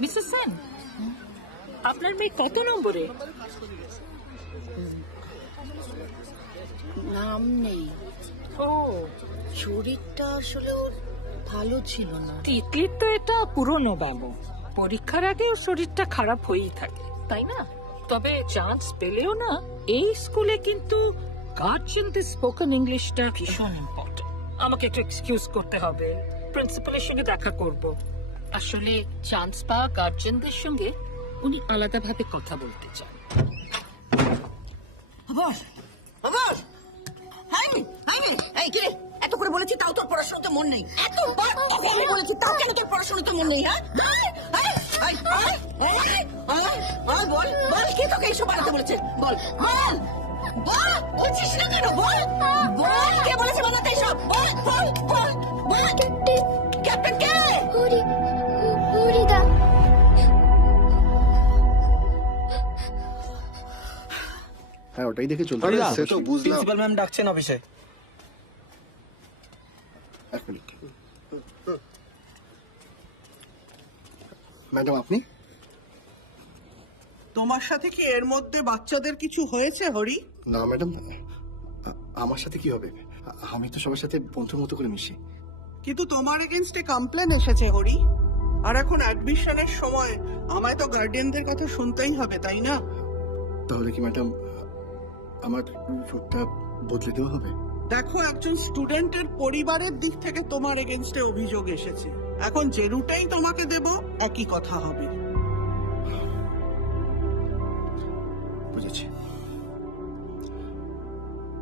Mrs Sen, আপনার মেয়ে কত নম্বরে? নাম নেই। ও, শরীরটা আসলে ওর ভালো ছিল না। তিতলির তো এটা পুরনো ব্যামো। পরীক্ষার আগে ওর শরীরটা খারাপ হয়েই থাকে, তাই না? তবে চান্স পেলেও না, এই স্কুলে কিন্তু গার্জিয়ানদের স্পোকেন ইংলিশটা ভীষণ ইম্পর্টেন্ট। আমাকে একটু এক্সকিউজ করতে হবে, প্রিন্সিপালের সঙ্গে দেখা করব। আসলে চান্স পাওয়া গার্জিয়ানদের সঙ্গে উনি আলাদাভাবে কথা বলতে চান। আবার আবার হাইমি হাইমি, এই কে এত করে বলেছি তাও তোর পড়াশোনাতে মন নেই। এতবার আমি বলেছি তাও কেন তোর পড়াশোনাতে মন নেই? হ্যাঁ বল বল বল, কে তোকে এইসব বানাতে বলেছে? বল বল বল, বলছিস না কেন? বল বল, কে বলেছে বানাতে এইসব? বল বল বল বল। ক্যাপ্টেন কে? হরিদা। হ্যাঁ, ওটাই দেখে চলতে আরে হবে। সে তো বুঝলাম। প্রিন্সিপাল ম্যাম ডাকছেন অফিসে। এক মিনিট। ম্যাডাম, আপনি? তোমার সাথে কি এর মধ্যে বাচ্চাদের কিছু হয়েছে হরি? না ম্যাডাম, আমার সাথে কি হবে? আমি তো সবার সাথে বন্ধুর মতো করে মিশি। কিন্তু তোমার এগেনস্টে কমপ্লেন এসেছে হরি, আর এখন অ্যাডমিশনের সময় আমায় তো গার্ডিয়ানদের কথা শুনতেই হবে, তাই না? তাহলে কি ম্যাডাম আমার রূপটা বদলে দেওয়া হবে? দেখো, একজন স্টুডেন্টের পরিবারের দিক থেকে তোমার এগেনস্টে অভিযোগ এসেছে। এখন যে রুটাই তোমাকে দেব একই কথা হবে। বুঝেছি।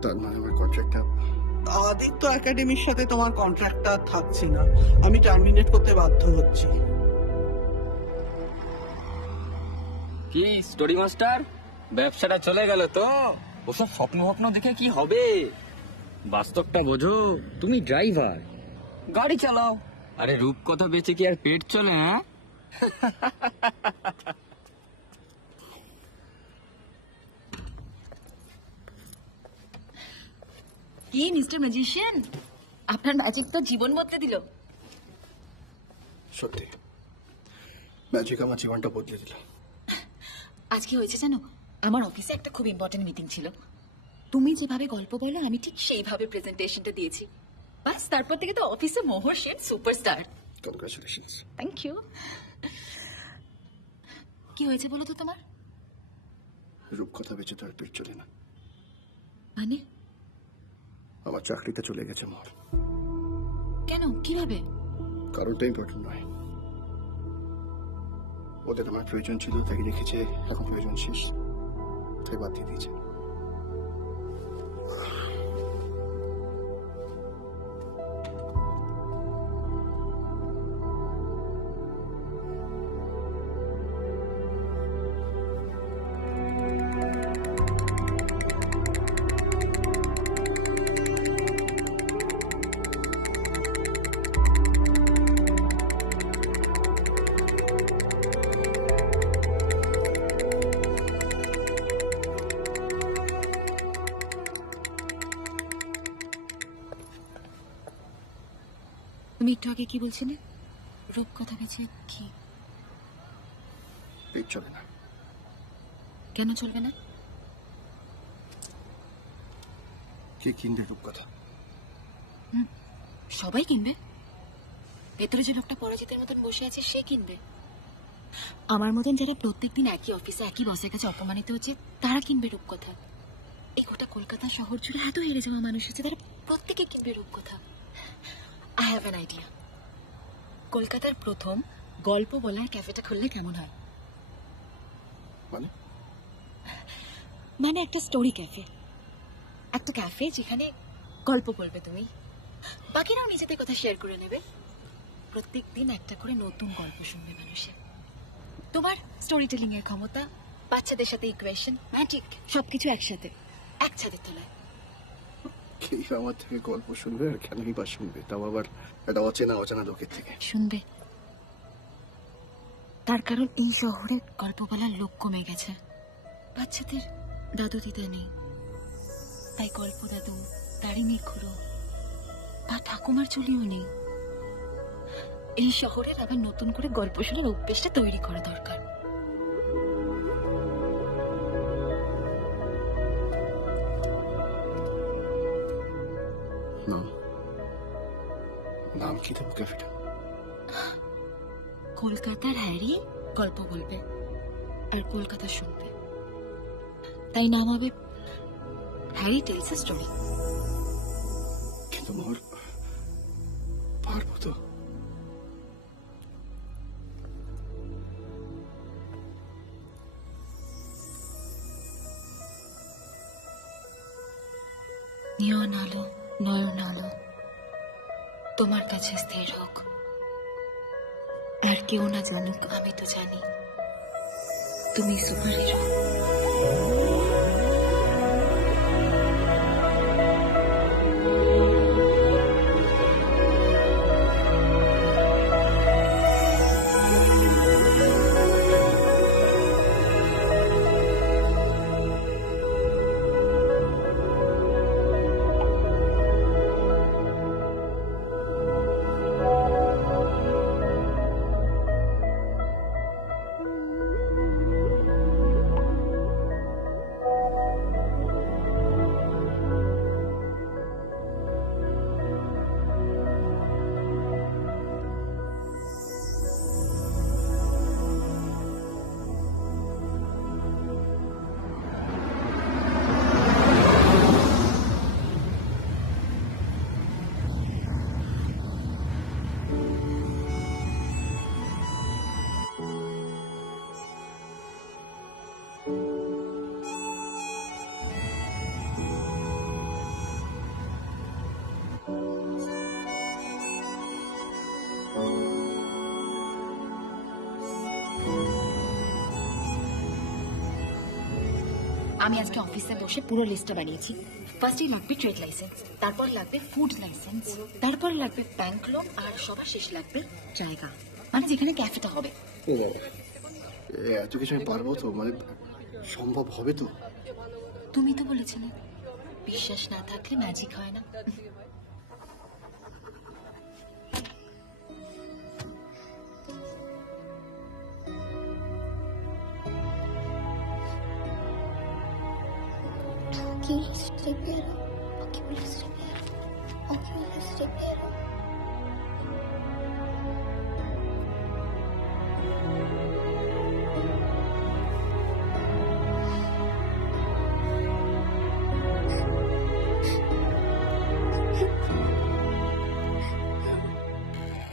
তার মানে আমার কন্ট্রাক্টটা? আদিত্য একাডেমির সাথে তোমার কন্ট্রাক্টটা থাকছে না, আমি টার্মিনেট করতে বাধ্য হচ্ছি। কি স্টোরি মাস্টার, ব্যবসাটা চলে গেল তো? ওসব স্বপ্ন স্বপ্ন দেখে কি হবে? বাস্তবটা বোঝো। তুমি ড্রাইভার, গাড়ি চালাও। আরে রূপকথা বেচে কি আর পেট চলে? হ্যাঁ, কি মিস্টার ম্যাজিশিয়ান, আপনার ম্যাজিক তো জীবন বদলে দিল। সত্যি, ম্যাজিক আমার জীবনটা বদলে দিল। আজকে হয়েছে জানো, আমার অফিসে একটা খুব ইম্পর্টেন্ট মিটিং ছিল। তুমি যেভাবে গল্প বলো আমি ঠিক সেইভাবে প্রেজেন্টেশনটা দিয়েছি। বাস তারপর থেকে তো অফিসে Mohor Sen superstar. Congratulations. Thank you. কি হয়েছে বলো তো তোমার? রূপকথা বেঁচে তো আর পেট চলে না। মানে আমার চাকরিটা চলে গেছে মোর। কেন, কিভাবে? কারণটা ইম্পর্টেন্ট নয়। ওদের আমার প্রয়োজন ছিল, তাই রেখেছে। এখন প্রয়োজন শেষ, তাই বাদ দিয়ে দিয়েছে। তুমি একটু আগে কি বলছিলে? রূপকথা বেছে কি? পেট চলে না। কেন চলবে না? কে কিনবে রূপকথা? সবাই কিনবে। ভেতরে যে লোকটা পরাজিতের মতন বসে আছে সে কিনবে। আমার মতন যারা প্রত্যেকদিন একই অফিসে একই বসের কাছে অপমানিত হচ্ছে তারা কিনবে রূপকথা। এই গোটা কলকাতা শহর জুড়ে এত হেরে যাওয়া মানুষ আছে, তারা প্রত্যেকে কিনবে রূপকথা। I have an idea. কলকাতার প্রথম গল্প বলার ক্যাফেটা খুললে কেমন হয়? মানে? মানে একটা স্টোরি ক্যাফে। একটা ক্যাফে যেখানে গল্প বলবে তুমি, বাকিরাও নিজেদের কথা শেয়ার করে নেবে। প্রত্যেক দিন একটা করে নতুন গল্প শুনবে মানুষে। তোমার স্টোরি টেলিং এর ক্ষমতা, বাচ্চাদের সাথে ইকুয়েশন, ম্যাজিক সবকিছু একসাথে, এক ছাদের তলায়। কেই আমার থেকে গল্প শুনবে, আর কেনই বা শুনবে? তাও আবার একটা অচেনা অজানা লোকের থেকে। শুনবে, তার কারণ এই শহরে গল্প বলার লোক কমে গেছে। বাচ্চাদের দাদু দিদা নেই, তাই গল্প দাদু, দাড়ি খুঁড়ো বা ঠাকুমার চুলিও নেই। এই শহরের আবার নতুন করে গল্প শোনার অভ্যেসটা তৈরি করা দরকার। নাম নাম কি দেবো ক্যাফেটা? কলকাতার হ্যারি গল্প বলবে আর কলকাতা শুনবে, তাই নাম হবে হ্যারি টেলস আ স্টোরি। কিন্তু মোর পারবো তো? নিয়ন আলো নয়ন আলো তোমার কাছে স্থির হোক, আর কেউ না জানুক আমি তো জানি তুমি সুপার হিরো। আমি আজকে অফিসে বসে পুরো লিস্টটা বানিয়েছি। ফার্স্টেই লাগবে ট্রেড লাইসেন্স, তারপর লাগবে ফুড লাইসেন্স, তারপর লাগবে ব্যাংক লোন, আর সবার শেষ লাগবে জায়গা, মানে যেখানে ক্যাফেটা হবে। ও বাবা, এত কিছু আমি পারবো তো? মানে সম্ভব হবে তো? তুমি তো বলেছিলে বিশ্বাস না থাকলে ম্যাজিক হয় না। Oculus Rivero, Oculus Rivero, Oculus Rivero.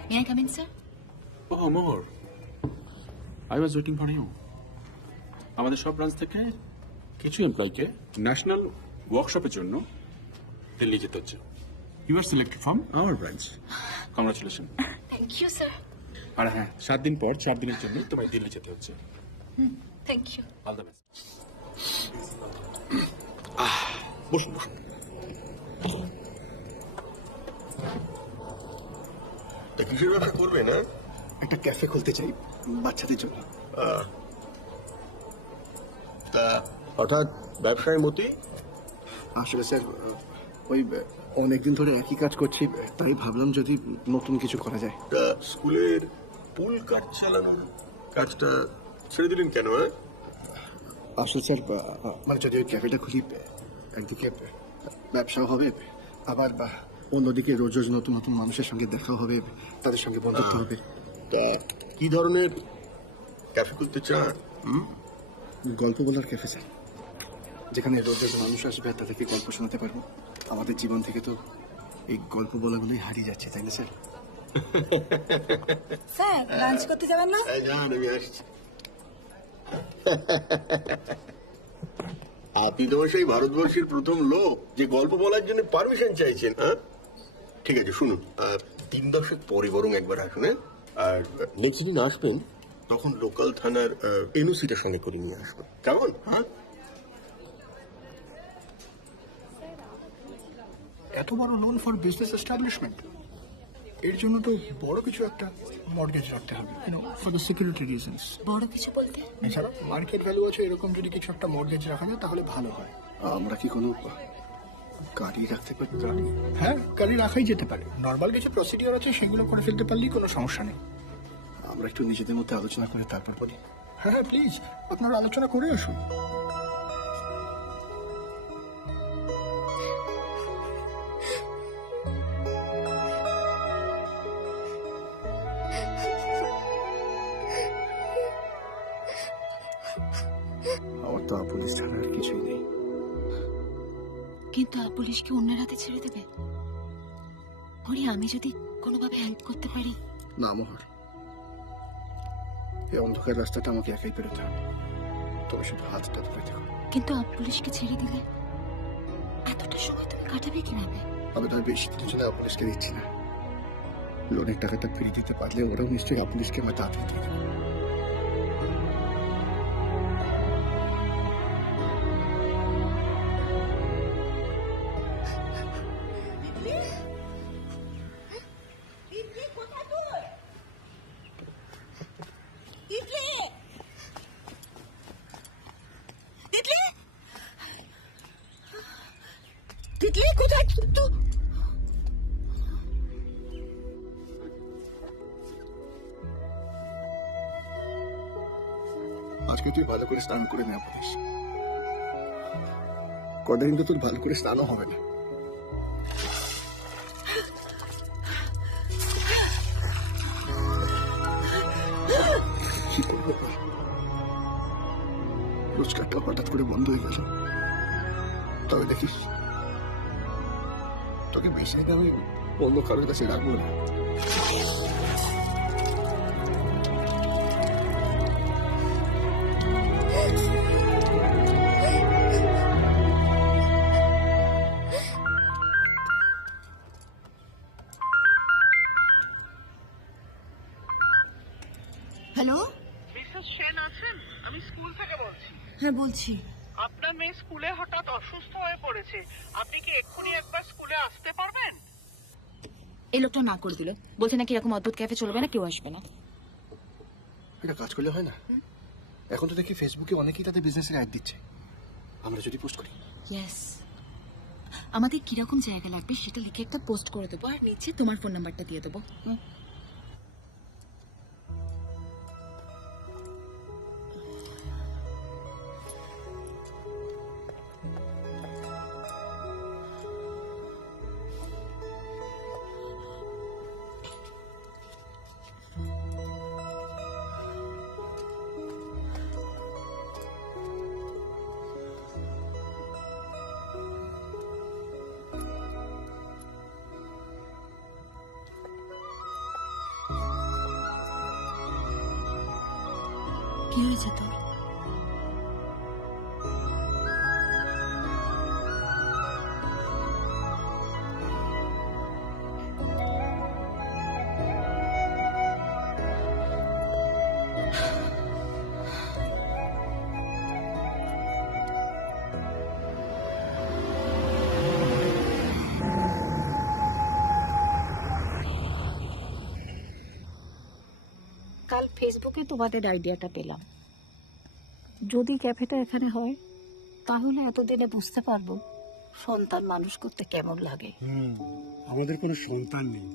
May I come in, sir? ও Amar, I was waiting for you. আমাদের সব ব্রাঞ্চ থেকে কিছু এমপ্লয়কে ন্যাশনাল ওয়ার্কশপের জন্য দিল্লি যেতে হচ্ছে। You are selected from our branch. Congratulation. Thank you, sir. আর হ্যাঁ, 7 দিন পর 4 দিনের জন্য তোমায় দিল্লি যেতে হচ্ছে। Thank you. All the best. বসুন বসুন। কিসের ব্যবসা করবে না? একটা ক্যাফে খুলতে চাই বাচ্চাদের জন্য। তা হঠাৎ ব্যবসায় মতি? আসলে স্যার, ওই অনেকদিন ধরে একই কাজ করছি, তাই ভাবলাম যদি নতুন কিছু করা যায়। তা স্কুলের পুল কাজ চালানোর কাজটা ছেড়ে দিলেন কেন? আসলে স্যার, মানে যদি ওই ক্যাফেটা খুলি, একদিকে ব্যবসাও হবে, আবার অন্যদিকে রোজ রোজ নতুন নতুন মানুষের সঙ্গে দেখা হবে, তাদের সঙ্গে বন্ধুত্ব হবে। তা কি ধরনের ক্যাফে খুলতে চান? গল্প বলার ক্যাফে স্যার, যেখানে রোজ রোজ মানুষ আসবে আর তাদেরকে গল্প শোনাতে পারবো। আমাদের জীবন থেকে তো এই গল্প বলাগুলোই হারিয়ে যাচ্ছে, তাই না স্যার? স্যার, লাঞ্চ করতে যাবেন না? যান, আমি আসছি। আপনি তো সেই ভারতবর্ষের প্রথম লোক যে গল্প বলার জন্য পারমিশন চাইছেন। হ্যাঁ, ঠিক আছে, শুনুন, 3 দশক পরে বরং একবার আসুন। আর নেক্সট দিন আসবেন, তখন লোকাল থানার এনওসিটা সঙ্গে করে নিয়ে আসবেন, কেমন? হ্যাঁ, এত বড় লোন ফর বিজনেস এস্টাবলিশমেন্ট, এর জন্য তো বড় কিছু একটা মর্গেজ রাখতে হবে, ফর দ্য সিকিউরিটি রিজনস। বড় কিছু বলতে? এছাড়া মার্কেট ভ্যালু আছে, এরকম যদি কিছু একটা মর্গেজ রাখা যায় তাহলে ভালো হয়। আমরা কি কোনো গাড়ি রাখতে পারি? গাড়ি, হ্যাঁ গাড়ি রাখাই যেতে পারে। নর্মাল কিছু প্রসিডিওর আছে, সেগুলো করে ফেলতে পারলেই কোনো সমস্যা নেই। আমরা একটু নিজেদের মধ্যে আলোচনা করে তারপর বলি। হ্যাঁ হ্যাঁ প্লিজ, আপনারা আলোচনা করে আসুন। আমার তো পুলিশ ছাড়া আর কিছুই নেই। কিন্তু পুলিশকে অন্যের হাতে ছেড়ে দেবে? হরি, আমি যদি কোনোভাবে হেল্প করতে পারি? না মোহর, এই অন্ধকার রাস্তাটা আমাকে একাই পেরোতে হবে। তুমি শুধু হাতটা ধরে দেখো। কিন্তু পুলিশকে ছেড়ে দিলে এতটা সময় তুমি কাটাবে কিভাবে? আমি তার বেশি দিনের জন্য পুলিশকে দিচ্ছি না। লোনের টাকাটা ফিরিয়ে দিতে পারলে ওরাও নিশ্চয়ই পুলিশকে আমার তাড়াতাড়ি দিয়ে দেবে। তিতলি কোথায়? আজকে তুই ভালো করে স্নান করে নেওয়া পুলিশ। কদিন তো তোর ভালো করে স্নানও হবে না। কি করবো বল? রোজগারটা হঠাৎ করে বন্ধ হয়ে গেল। তবে দেখিস, তোকে বেশি দিন আমি অন্য কারোর কাছে রাখবো না। হ্যালো, মিসেস সেন আছেন? আমি স্কুল থেকে বলছি। হ্যাঁ বলছি। আপনার মেয়ে স্কুলে হঠাৎ অসুস্থ হয়ে পড়েছে। আপনি কি এক্ষুনি একবার স্কুলে আসতে পারবেন? এই লোকটা না করে দিল, বলছে নাকি এরকম অদ্ভুত ক্যাফে চলবে না, কেউ আসবে না। এটা কাজ করলে হয় না? এখন তো দেখি ফেসবুকে অনেকেই তাদের বিজনেসের অ্যাড দিচ্ছে। আমরা যদি পোস্ট করি? ইয়েস, আমাদের কিরকম জায়গা লাগবে সেটা লিখে একটা পোস্ট করে দেবো, আর নিচে তোমার ফোন নাম্বারটা দিয়ে দেবো। কি হয়েছে তোর? কাল ফেসবুকে তোমাদের আইডিয়াটা পেলাম। যদি ক্যাফেটা এখানে হয় তাহলে এতদিনে বুঝতে পারবো সন্তান মানুষ করতে কেমন লাগে। আমাদের কোনো সন্তান নেই,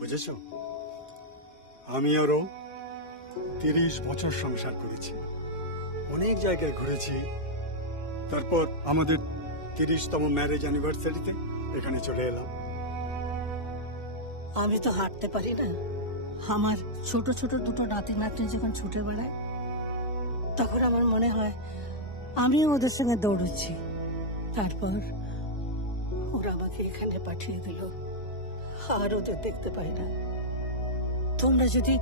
বুঝেছ? আমি ওরও 30 বছর সংসার করেছি, অনেক জায়গায় ঘুরেছি। তারপর আমাদের 30তম ম্যারেজ অ্যানিভার্সারিতে এখানে চলে এলাম। আমি তো হাঁটতে পারি না। আমার ছোট ছোট দুটো নাতি নাতনি যখন ছুটে বেড়ায় তখন আমার মনে হয় আমিও ওদের সঙ্গে দৌড়চ্ছি। তারপর ওরা আমাকে এখানে পাঠিয়ে দিল, আর ওদের দেখতে পাই না। তোমরা যদি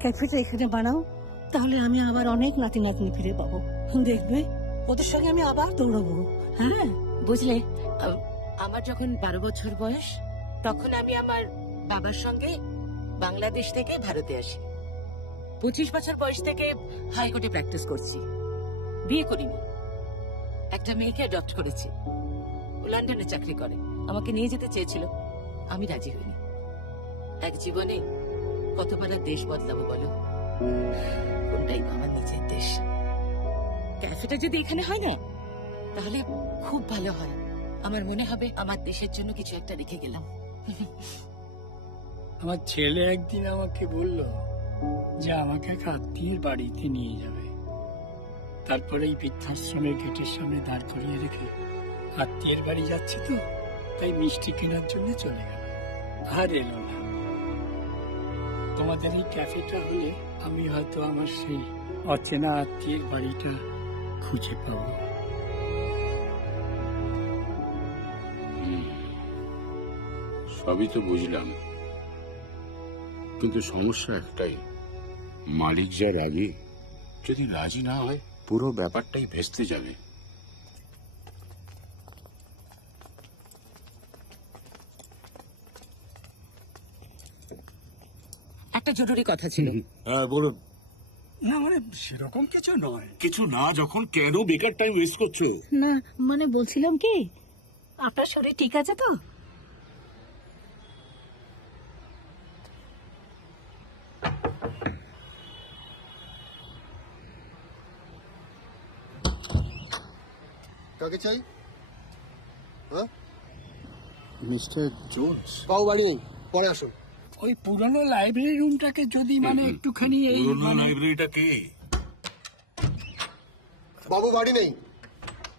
ক্যাফেটা এখানে বানাও তাহলে আমি আবার অনেক নাতি নাতনি ফিরে পাবো। দেখবে ওদের সঙ্গে আমি আবার দৌড়বো। হ্যাঁ বুঝলে, আমার যখন 12 বছর বয়স তখন আমি আমার বাবার সঙ্গে বাংলাদেশ থেকে ভারতে আসি। 25 বছর বয়স থেকে হাইকোর্টে প্র্যাকটিস করছি। বিয়ে করিনি, একটা মেয়েকে অ্যাডপ্ট করেছি। ও লন্ডনে চাকরি করে, আমাকে নিয়ে যেতে চেয়েছিল, আমি রাজি হইনি। এক জীবনে কতবার আর দেশ বদলাবো বলো? কোনটাই বা আমার নিজের দেশ। ক্যাফেটা যদি এখানে হয় না তাহলে খুব ভালো হয়। আমার মনে হবে আমার দেশের জন্য কিছু একটা রেখে গেলাম। আমার ছেলে একদিন আমাকে বলল যে আমাকে এক আত্মীয়ের বাড়িতে নিয়ে যাবে। তারপরে এই বৃদ্ধাশ্রমের গেটের সামনে দাঁড় করিয়ে রেখে আত্মীয়ের বাড়ি যাচ্ছে তো, তাই মিষ্টি কেনার জন্য চলে গেল, আর এলো না। তোমাদের এই ক্যাফেটা হলে আমি হয়তো আমার সেই অচেনা আত্মীয়ের বাড়িটা খুঁজে পাবো। সবই তো বুঝলাম, কিন্তু সমস্যা একটাই, মালিক যা রাগী, যদি রাজি না হয় পুরো ব্যাপারটাই ভেস্তে যাবে। একটা জরুরি কথা ছিল। হ্যাঁ বলুন। না মানে সেরকম কিছু নয়। কিছু না যখন কেন বেকার টাইম ওয়েস্ট করছো? না মানে বলছিলাম কি, আপনার শরীর ঠিক আছে তো? কাকে চাই? হ্যাঁ, মিস্টার জোন্স। পাও বাড়ি নেই, পরে আসুন। ওই পুরনো লাইব্রেরি রুমটাকে যদি মানে একটুখানি এই লাইব্রেরিটা কি? বাবু বাড়ি নেই।